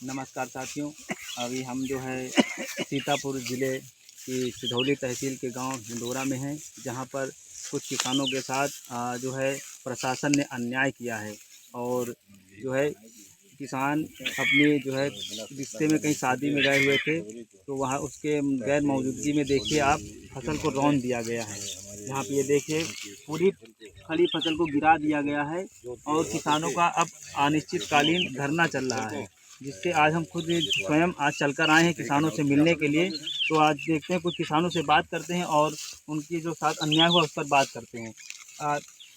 नमस्कार साथियों। अभी हम जो है सीतापुर ज़िले की सिधौली तहसील के गांव हिंदोरा में हैं, जहां पर कुछ किसानों के साथ जो है प्रशासन ने अन्याय किया है। और जो है किसान अपनी जो है रिश्ते में कहीं शादी में गए हुए थे, तो वहां उसके गैर मौजूदगी में देखिए आप फसल को रौंद दिया गया है। यहाँ पे ये देखिए पूरी खड़ी फसल को गिरा दिया गया है और किसानों का अब अनिश्चितकालीन धरना चल रहा है, जिससे आज हम खुद स्वयं आज चलकर आए हैं किसानों से मिलने के लिए। तो आज देखते हैं, कुछ किसानों से बात करते हैं और उनकी जो साथ अन्याय हुआ उस पर बात करते हैं।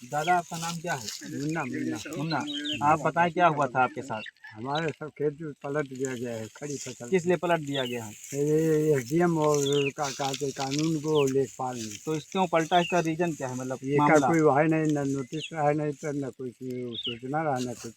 दादा, आपका नाम क्या है? मुन्ना मुन्ना मुन्ना, आप बताएं क्या हुआ था आपके साथ? हमारे सब खेत पलट दिया गया है, खड़ी फसल। किस लिए पलट दिया गया है? ये एसडीएम और का कहते कानून को लेखपाल ने। तो इस क्यों पलटा, इसका रीजन क्या है, मतलब ये का मामला? कोई है नहीं, न नोटिस है नहीं, तो न कोई सूचना रहा न कुछ।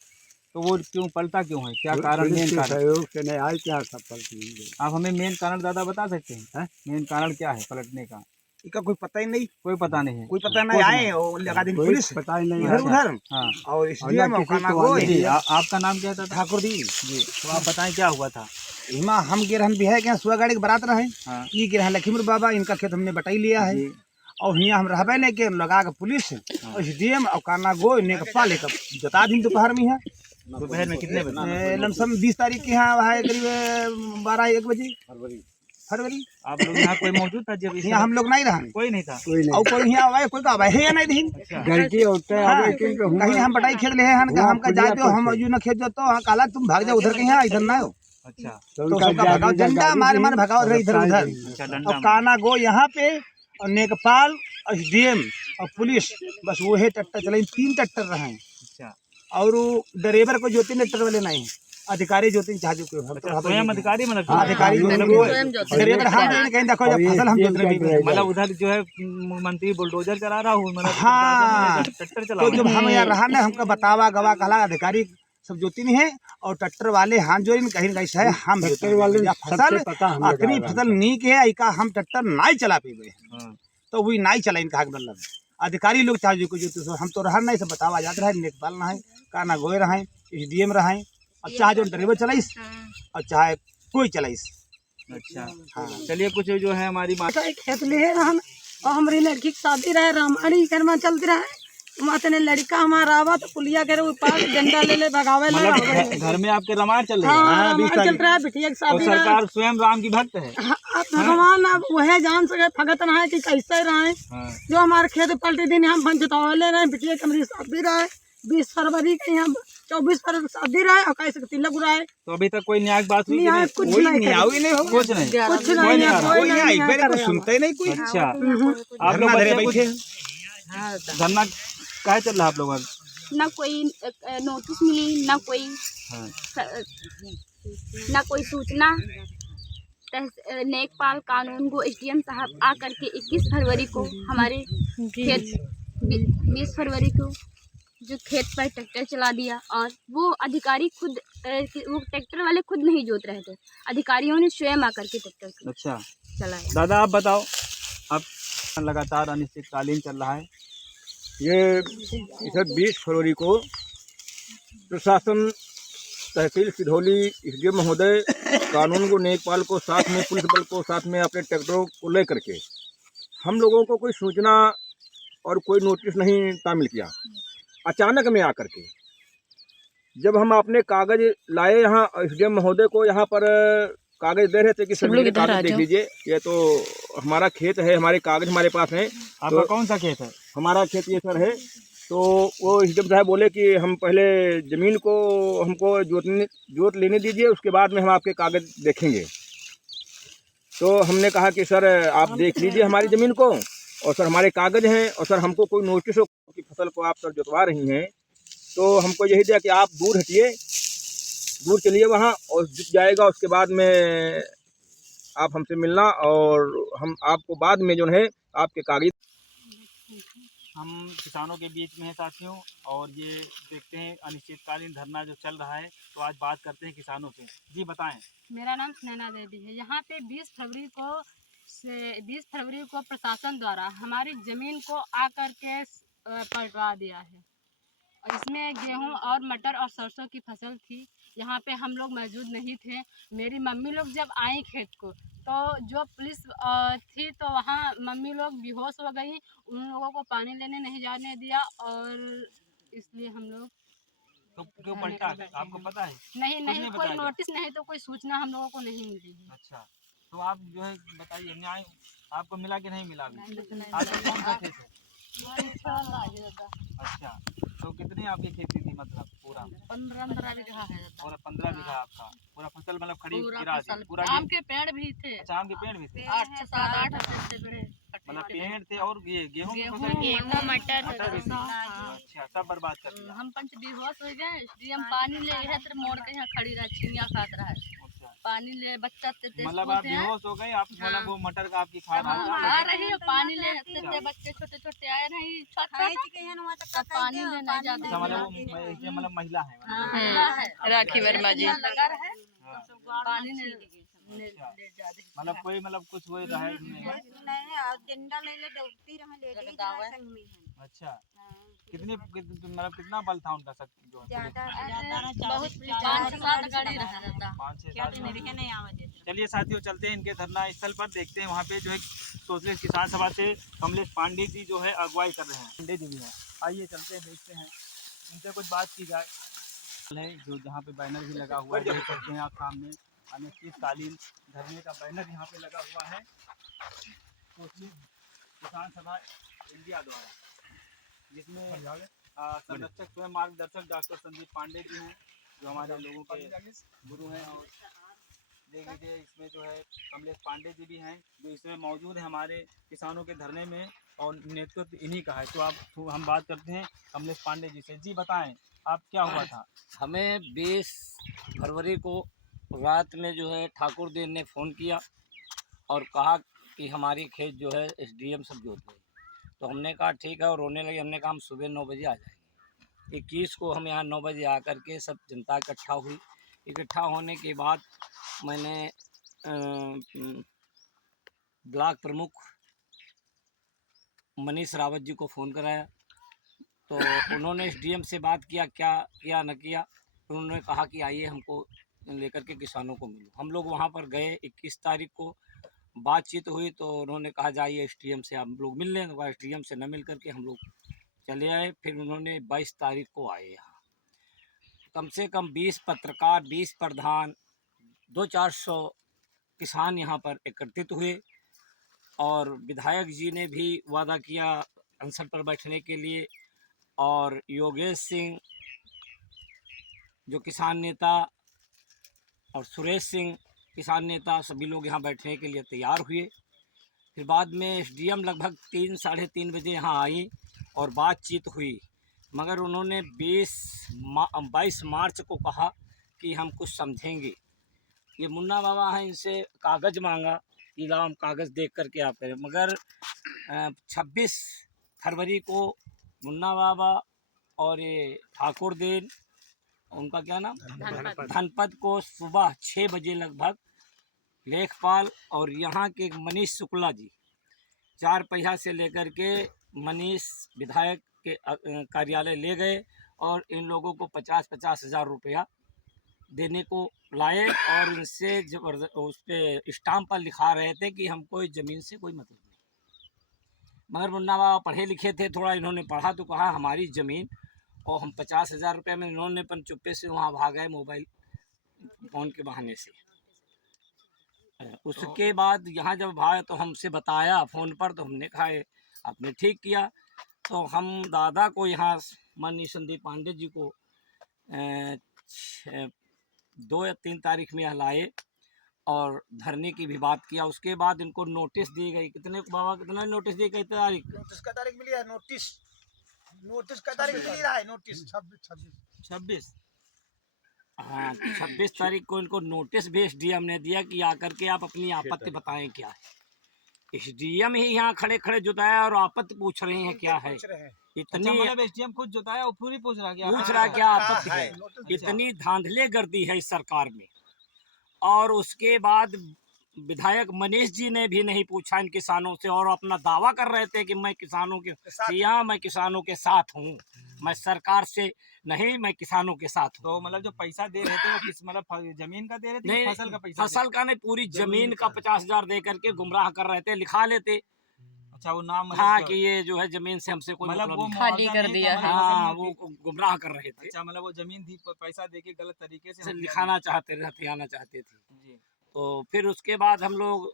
तो वो क्यों पलटा क्यों है, क्या कारण, मेन कारण? सहयोग से नहीं आए, क्या सब पलटी। आप हमें मेन कारण दादा बता सकते हैं? हैं? मेन कारण क्या है पलटने का? इसका कोई पता ही नहीं, कोई पता नहीं है। कोई पता नहीं। आए और लगा दिन कोई पुलिस पता ही नहीं इधर है। उधर हाँ। और एसडीएम और खाना को गोई जी, आपका नाम क्या था? ठाकुर दी। जी, तो आप बताएं क्या हुआ था? हिमा हम गिरहन भी है क्या सुआ गाड़ी के बरात रहे। हाँ ये गिरहन लखीमपुर बाबा, इनका खेत हमने बटाई लिया है। जी, और हियाँ हम रहबे नहीं के लगा के पुलिस और एसडीएम और काना गोई ने पा लेकर जता दिन दोपहर में है। दोपहर में कितने बजे? लमसम 20 तारीख के यहाँ है, करीब 12-1 बजे फरवरी। आप लोग यहाँ कोई मौजूद था जब यहाँ हम लोग नहीं रहे, कोई नहीं था? कोई और कोई यहाँ आए, कोई का आवे है या नहीं दिन। अच्छा, घर की होते हाँ, हैं। कहीं हम बटाई खेत ले हन हाँ, हमका जाए पुलिया दो, पर हम से। अजू न खेत जो तो हाँ काला तुम भाग जाओ उधर कहीं, यहाँ इधर ना हो। अच्छा, तो सबका भगाओ, डंडा मार मार भगाओ उधर इधर उधर। अच्छा, और डंडा। काना गो यहाँ पे और नेकपाल एसडीएम और पुलिस, बस वो है ट्रैक्टर चले, 3 ट्रैक्टर रहे। अच्छा, और वो ड्राइवर को ज्योति ट्रैक्टर वाले नहीं है, अधिकारी ज्योति चाह जो अच्छा, स्वयं अधिकारी मतलब? हाँ, अधिकारी मतलब ड्राइवर हम कहीं देखो जब फसल हम जोत रहे हैं। मतलब उधर जो है मंत्री बुलडोजर चला रहा हूँ, मतलब हाँ, ट्रैक्टर चला तो रहा जब है। हम यहाँ रहा ना, हमका बतावा गवा कहला अधिकारी सब ज्योति नहीं है और ट्रैक्टर वाले हाथ जोड़ कहीं कैसे है हम ट्रैक्टर वाले या फसल पता हम अपनी फसल नी के है इका हम ट्रैक्टर नहीं चला पीबे, हाँ, तो वही नहीं चला इनका मतलब अधिकारी लोग चाहे जो कुछ हम तो रहा नहीं, सब बतावा जाते रहे, नेकपाल ना है, काना गोए रहे, एसडीएम रहे, और चाहे जो ड्राइवर चलाइस और चाहे कोई चलाइस। अच्छा, हाँ, चलिए, कुछ जो है हमारी माता खेत लिए रहन और हमारी लड़की की शादी रहे, रामायणी घर में चलती रहे। मातने लड़का हमारा आवा तो पुलिया करे वो पास डंडा ले ले भगावे ले। मतलब घर में आपके रामायण चल रही है? हाँ, हाँ, रामायण चल रहा है, बिटिया की और शादी रहे। सरकार स्वयं राम की भक्त है। अब भगवान अब वह जान सके भगत रहे कि कैसे रहे। हाँ, जो हमारे खेत पलटे दिन हम पंचतवा ले रहे, बिटिया की हमारी शादी रहे 20 फरवरी के, यहाँ 24 फरवरी शादी रहे और कैसे तिलक रहे। तो अभी तक कोई न्याय की बात हुई कि नहीं, नहीं? कुछ कोई नहीं नहीं करे। आओ, नहीं हो कुछ नहीं। कुछ कोई नहीं नहीं है, आ रहा। कोई कोई नहीं आई, नहीं मेरे को करे। सुनते ही नहीं कोई। अच्छा, आप धरना लोग धरे बच्चे बैठे कुछ धरना क्या चल रहा है आप लोग? ना कोई नोटिस मिली, ना कोई हाँ, ना कोई सूचना। नेकपाल कानून को एसडीएम साहब आकर के 21 फरवरी को हमारे खेत 20 फरवरी को जो खेत पर ट्रैक्टर चला दिया, और वो अधिकारी खुद वो ट्रैक्टर वाले खुद नहीं जोत रहे थे, अधिकारियों ने स्वयं आकर के ट्रैक्टर को अच्छा, चलाया। दादा आप बताओ, अब लगातार अनिश्चितकालीन चल रहा है। ये इधर 20 फरवरी को प्रशासन तहसील सिधौली एसडीएम महोदय कानून को नेकपाल को साथ में पुलिस बल को साथ में अपने ट्रैक्टरों को लेकर के हम लोगों को कोई सूचना और कोई नोटिस नहीं तामील किया। अचानक में आकर के जब हम अपने कागज लाए यहाँ एसडीएम महोदय को, यहाँ पर कागज दे रहे थे कि सर ये कागज देख लीजिए, ये तो हमारा खेत है, हमारे कागज हमारे पास हैं। आपका कौन सा खेत है? हमारा खेत ये सर है। तो वो एसडीएम साहब बोले कि हम पहले ज़मीन को हमको जोत लेने दीजिए, उसके बाद में हम आपके कागज देखेंगे। तो हमने कहा कि सर आप देख लीजिए हमारी ज़मीन को, और सर हमारे कागज हैं, और सर हमको कोई नोटिस हो कि फसल को आप सर जोतवा रही हैं, तो हमको यही दिया कि आप दूर हटिए, दूर चलिए वहाँ, और जुत जाएगा उसके बाद में आप हमसे मिलना, और हम आपको बाद में जो है आपके कागज। हम किसानों के बीच में हैं साथियों, और ये देखते हैं अनिश्चितकालीन धरना जो चल रहा है, तो आज बात करते हैं किसानों से। जी बताएं। मेरा नाम सुनैना देवी है। यहाँ पे 20 फरवरी को प्रशासन द्वारा हमारी ज़मीन को आकर के पलटवा दिया है। और इसमें गेहूं और मटर और सरसों की फसल थी। यहाँ पे हम लोग मौजूद नहीं थे। मेरी मम्मी लोग जब आई खेत को तो जो पुलिस थी तो वहाँ मम्मी लोग बेहोश हो गई। उन लोगों को पानी लेने नहीं जाने दिया और इसलिए हम लोग तो क्यों पलटा आपको पता है? नहीं नहीं कोई बताया? नोटिस नहीं तो कोई सूचना हम लोगों को नहीं मिली है। अच्छा, तो आप जो है बताइए, न्याय आपको मिला कि नहीं मिला अभी? आपका कौन सा खेत है? अच्छा, तो कितनी आपकी खेती थी, मतलब पूरा? 15 बीघा है। पूरा 15 बीघा आपका पूरा फसल मतलब खड़ी पूरा गिरा दी? फसल, पूरा आम के पेड़ भी थे। अच्छा, आम के पेड़ भी थे? 8 से बड़े मतलब पेड़ थे और ये गेहूं की गेहूं, फसल थी? मटर भी थी? अच्छा, सब बर्बाद कर दिया। हम पंच बेहोश हो गए। इसलिए हम पानी ले गए थे, मोड़ के यहाँ खड़ी रहा, चिड़िया खात रहा है। अच्छा, पानी ले बच्चा मतलब आप बेहोश हो गए, आप मतलब वो मटर का आपकी खाद आ रही है, पानी ले थे, बच्चे छोटे छोटे आए नहीं छत पे, तो पानी ले नहीं जाते। अच्छा, मतलब वो ये मतलब महिला है राखी वर्मा जी लगा रहे, हाँ। पानी ले जाते। मतलब कोई मतलब कुछ हुए रहा है इसमें? अच्छा, मतलब कितना बल था उनका सब जो बहुत 5-7 गाड़ी रहता। 5-6? चलिए साथियों, चलते हैं इनके धरना स्थल पर, देखते हैं वहाँ पे जो है सोशलिस्ट किसान सभा से कमलेश पांडे जी जो है अगुवाई कर रहे हैं। पांडे जी भी हैं, आइए चलते हैं, देखते हैं उनसे कुछ बात की जाए। है जो जहाँ पे बैनर भी लगा हुआ है, देख सकते हैं आप सामने, अनिश्चितकालीन धरने का बैनर यहाँ पे लगा हुआ है सोशलिस्ट किसान सभा इंडिया द्वारा, जिसमें संरक्षक स्वयं मार्गदर्शक डॉक्टर संदीप पांडे जी हैं, जो हमारे लोगों के गुरु हैं। और देख लीजिए इसमें जो है कमलेश पांडे जी भी हैं, जो इसमें मौजूद है हमारे किसानों के धरने में, और नेतृत्व इन्हीं का है। तो आप हम बात करते हैं कमलेश पांडे जी से। जी बताएं, आप क्या हुआ था? हमें 20 फरवरी को रात में जो है ठाकुर देव ने फ़ोन किया और कहा कि हमारी खेत जो है एसडीएम सब जोत गई। तो हमने कहा ठीक है, और रोने लगे। हमने कहा हम सुबह 9 बजे आ जाएंगे। 21 को हम यहाँ 9 बजे आकर के सब जनता इकट्ठा हुई। इकट्ठा होने के बाद मैंने ब्लॉक प्रमुख मनीष रावत जी को फ़ोन कराया। तो उन्होंने एसडीएम से बात किया, क्या किया न किया। उन्होंने कहा कि आइए हमको लेकर के किसानों को मिलो। हम लोग वहाँ पर गए। 21 तारीख को बातचीत हुई तो उन्होंने कहा जाइए एसडीएम से आप लोग मिल लें। तो एसडीएम से न मिल करके हम लोग चले आए। फिर उन्होंने 22 तारीख को आए यहाँ। कम से कम 20 पत्रकार, 20 प्रधान, 200-400 किसान यहाँ पर एकत्रित हुए, और विधायक जी ने भी वादा किया अनशन पर बैठने के लिए, और योगेश सिंह जो किसान नेता और सुरेश सिंह किसान नेता, सभी लोग यहाँ बैठने के लिए तैयार हुए। फिर बाद में एसडीएम लगभग 3-3:30 बजे यहाँ आई और बातचीत हुई, मगर उन्होंने 22 मार्च को कहा कि हम कुछ समझेंगे। ये मुन्ना बाबा हैं, इनसे कागज़ मांगा कि लाओ हम कागज़ देख करके आप करें, मगर 26 फरवरी को मुन्ना बाबा और ये ठाकुर देव, उनका क्या नाम, धनपत को सुबह 6 बजे लगभग लेखपाल और यहाँ के मनीष शुक्ला जी 4 पहिया से लेकर के मनीष विधायक के कार्यालय ले गए, और इन लोगों को 50-50 हज़ार रुपया देने को लाए, और इनसे जबरदस्त उस पर स्टाम्प पर लिखा रहे थे कि हमको इस ज़मीन से कोई मतलब नहीं। मगर मुन्ना बाबा पढ़े लिखे थे, थोड़ा इन्होंने पढ़ा तो कहा हमारी ज़मीन, और हम 50,000 रुपये में, इन्होंने अपन चुप्पे से वहाँ भाग गए मोबाइल फ़ोन के बहाने से। उसके बाद यहाँ जब भागे तो हमसे बताया फ़ोन पर, तो हमने कहा आपने ठीक किया। तो हम दादा को यहाँ माननीय संदीप पांडे जी को 2 या 3 तारीख में यहाँ लाए और धरने की भी बात किया। उसके बाद इनको नोटिस दी गई। कितने बाबा, कितना नोटिस दी गई तारीख? नोटिस का तारीख मिली है, नोटिस का तारीख मिली रहा है, नोटिस 26। हाँ, 26 तारीख को इनको नोटिस भी एसडीएम ने दिया कि आकर के आप अपनी आपत्ति बताएं क्या है। एसडीएम ही यहाँ खड़े खड़े जुटाया और आपत्ति पूछ रहे हैं क्या है। इतनी मतलब एसडीएम खुद जोताया और पूरी पूछ रहा क्या आपत्ति है। इतनी धांधले गर्दी है इस सरकार में। और उसके बाद विधायक मनीष जी ने भी नहीं पूछा इन किसानों से, और अपना दावा कर रहे थे कि मैं किसानों के यहाँ, मैं किसानों के साथ हूँ। मैं सरकार से नहीं, मैं किसानों के साथ हूँ। तो मतलब जो पैसा दे रहे थे वो किस मतलब जमीन का दे रहे थे नहीं, कि फसल का पैसा फसल का नहीं, पूरी जमीन का 50,000 दे करके गुमराह कर रहे थे, लिखा लेते। अच्छा वो नाम मतलब हाँ कि ये जो है जमीन से हमसे कोई मतलब मतलब वो नहीं। खाली कर दिया है हाँ, वो गुमराह कर रहे थे, अच्छा मतलब वो जमीन थी पैसा देके गलत तरीके से हम लिखाना चाहते थे, हथियाना चाहते थे। जी तो फिर उसके बाद हम लोग,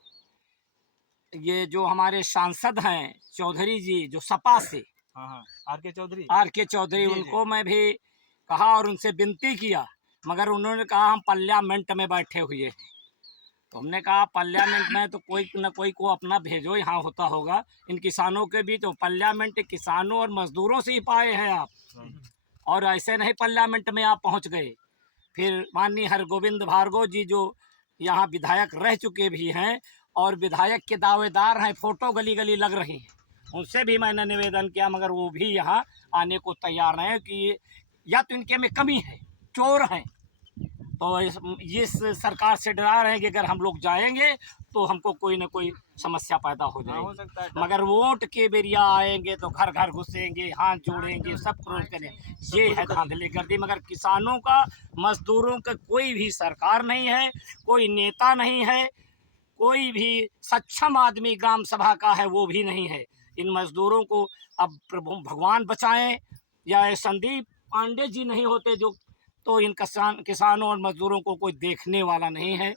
ये जो हमारे सांसद हैं चौधरी जी, जो सपा से, हाँ हाँ आर चौधरी RK चौधरी, जी, उनको मैं भी कहा और उनसे विनती किया, मगर उन्होंने कहा हम पार्लियामेंट में बैठे हुए हैं। तो हमने कहा पार्लियामेंट में तो कोई न कोई को अपना भेजो, यहाँ होता होगा इन किसानों के भी, तो पार्लियामेंट किसानों और मजदूरों से ही पाए हैं आप, और ऐसे नहीं पार्लियामेंट में आप पहुँच गए। फिर माननीय हरगोविंद भार्गव जी जो यहाँ विधायक रह चुके भी हैं और विधायक के दावेदार हैं, फोटो गली गली लग रही हैं, उनसे भी मैंने निवेदन किया, मगर वो भी यहाँ आने को तैयार नहीं कि या तो इनके में कमी है, चोर हैं, तो इस सरकार से डरा रहे हैं कि अगर हम लोग जाएंगे तो हमको कोई ना कोई समस्या पैदा हो हो जाएगी। सकता है मगर वोट के बेरिया आएंगे तो घर घर घुसेंगे, हाथ जोड़ेंगे, सब क्रोध करेंगे, ये है धांधली गर्दी। मगर किसानों का, मजदूरों का कोई भी सरकार नहीं है, कोई नेता नहीं है, कोई भी सक्षम आदमी ग्राम सभा का है वो भी नहीं है। इन मजदूरों को अब प्रभु भगवान बचाएं, या ये संदीप पांडे जी नहीं होते जो, तो इन किसानों और मजदूरों को कोई देखने वाला नहीं है,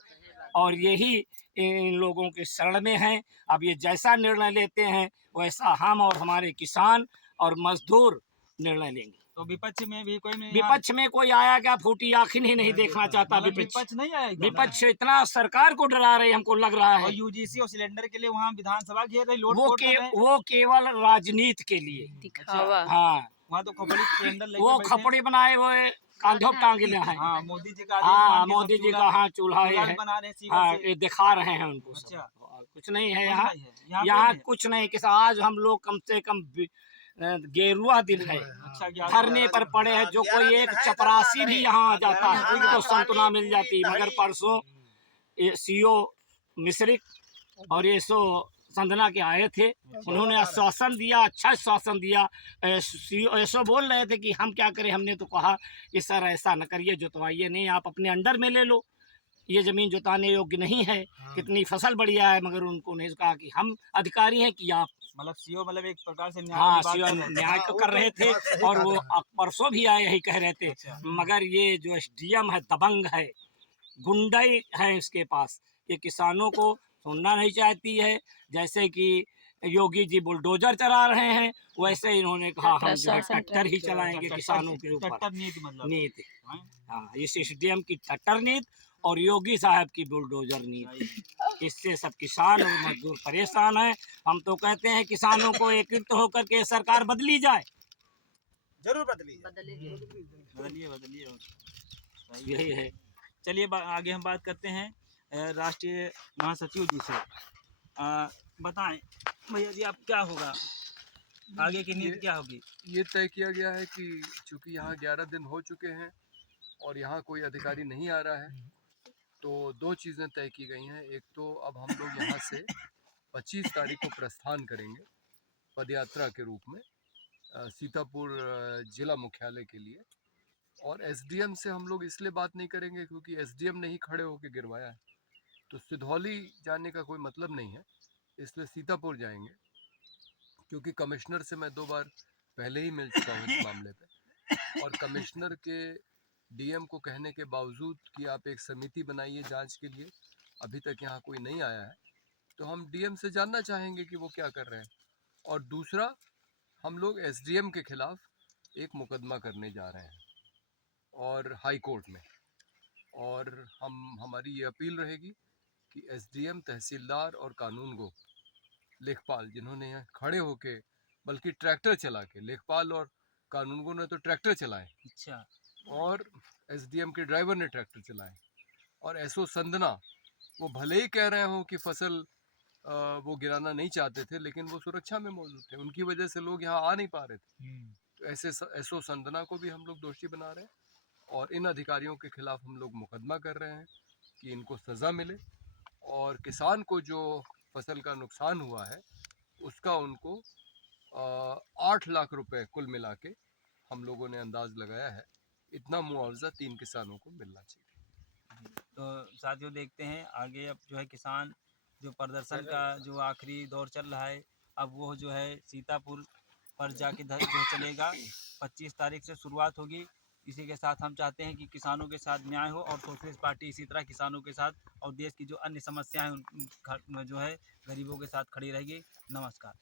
और यही इन लोगों के शरण में हैं। अब ये जैसा निर्णय लेते हैं वैसा हम और हमारे किसान और मजदूर निर्णय लेंगे। तो विपक्ष में भी कोई नहीं विपक्ष में कोई आया क्या, फूटी आँखें ही नहीं देखना चाहता मतलब विपक्ष। नहीं आया एकदम? विपक्ष इतना सरकार को डरा रहे, हमको लग रहा और है यूजीसी और सिलेंडर के लिए वहाँ विधानसभा घेर रही, लोड वो पोड कर रहे हैं। वो केवल राजनीति के लिए अच्छा, हाँ, वहाँ तो खपड़ी सिलेंडर लेके वो बैठे हैं। खपड़े बनाए हुए कांधों पे टांगे हैं। हाँ मोदी जी का आदेश हाँ, मान के सब मोदी जी चूल्हा- का हाँ चूल्हा ये चूल्हा है, बना रहे हैं सीवर हाँ से। ये दिखा रहे हैं उनको सब। अच्छा। कुछ नहीं है कुछ यहाँ, नहीं है। यहाँ कोई कुछ नहीं। किस आज हम लोग कम से कम गेरुआ दिन है, अच्छा, 11 धरने पर पड़े हैं। जो कोई एक चपरासी भी यहाँ आ जाता है तो संतना मिल जाती। मगर परसों CO मिश्रिक और ये संजना के आए थे, उन्होंने आश्वासन दिया, अच्छा आश्वासन दिया। ऐसो बोल रहे थे कि हम क्या करें, हमने तो कहा कि सर ऐसा न करिए, जुतवाइए नहीं, आप अपने अंडर में ले लो, ये ज़मीन जुताने योग्य नहीं है, कितनी फसल बढ़िया है। मगर उनको नहीं कहा कि हम अधिकारी हैं कि आप, मतलब सीओ मतलब एक प्रकार से न्याय हाँ की बात सीओ कर रहे हैं। न्याय को कर रहे थे, और वो परसों भी आए यही कह रहे थे। मगर ये जो SDM है दबंग है, गुंडाई है इसके पास, ये किसानों को सुनना नहीं चाहती है। जैसे कि योगी जी बुलडोजर चला रहे हैं, वैसे इन्होंने कहा हम जो है ट्रैक्टर ही चलाएंगे किसानों के ऊपर। टट्टर नीति मतलब नीति, हाँ, इस SDM की टट्टर नीति और योगी साहब की बुलडोजर नीति, इससे सब किसान और मजदूर परेशान हैं। हम तो कहते हैं किसानों को एकत्रित होकर के सरकार बदली जाए, जरूर बदली। बदलिए यही है। चलिए आगे हम बात करते हैं राष्ट्रीय महासचिव जी से। बताएं भैया जी, आप क्या होगा आगे की नीति क्या होगी? ये तय किया गया है कि चूंकि यहाँ 11 दिन हो चुके हैं और यहाँ कोई अधिकारी नहीं आ रहा है, तो दो चीज़ें तय की गई हैं। एक तो अब हम लोग यहाँ से 25 तारीख को प्रस्थान करेंगे पदयात्रा के रूप में सीतापुर जिला मुख्यालय के लिए, और SDM से हम लोग इसलिए बात नहीं करेंगे क्योंकि SDM ने ही खड़े होकर गिरवाया है, तो सिधौली जाने का कोई मतलब नहीं है, इसलिए सीतापुर जाएंगे। क्योंकि कमिश्नर से मैं 2 बार पहले ही मिल चुका हूँ इस मामले पे, और कमिश्नर के DM को कहने के बावजूद कि आप एक समिति बनाइए जांच के लिए, अभी तक यहाँ कोई नहीं आया है, तो हम DM से जानना चाहेंगे कि वो क्या कर रहे हैं। और दूसरा, हम लोग SDM के खिलाफ एक मुकदमा करने जा रहे हैं और हाई कोर्ट में, और हमारी ये अपील रहेगी कि SDM, तहसीलदार और कानूनगो लेखपाल, जिन्होंने यहाँ खड़े होके बल्कि ट्रैक्टर चला के, लेखपाल और कानूनगो ने तो ट्रैक्टर चलाए, अच्छा, और SDM के ड्राइवर ने ट्रैक्टर चलाए, और SO संदना वो भले ही कह रहे हों कि फसल वो गिराना नहीं चाहते थे, लेकिन वो सुरक्षा में मौजूद थे, उनकी वजह से लोग यहाँ आ नहीं पा रहे थे। तो ऐसे SO संदना को भी हम लोग दोषी बना रहे हैं, और इन अधिकारियों के खिलाफ हम लोग मुकदमा कर रहे हैं कि इनको सज़ा मिले, और किसान को जो फसल का नुकसान हुआ है उसका उनको 8 लाख रुपए कुल मिला के हम लोगों ने अंदाज लगाया है इतना मुआवजा 3 किसानों को मिलना चाहिए। तो साथियों देखते हैं आगे अब जो है किसान जो प्रदर्शन का जो आखिरी दौर चल रहा है, अब वो जो है सीतापुर पर जाके जो चलेगा 25 तारीख से शुरुआत होगी। इसी के साथ हम चाहते हैं कि किसानों के साथ न्याय हो और सोशलिस्ट पार्टी इसी तरह किसानों के साथ और देश की जो अन्य समस्याएं जो है गरीबों के साथ खड़ी रहेगी। नमस्कार।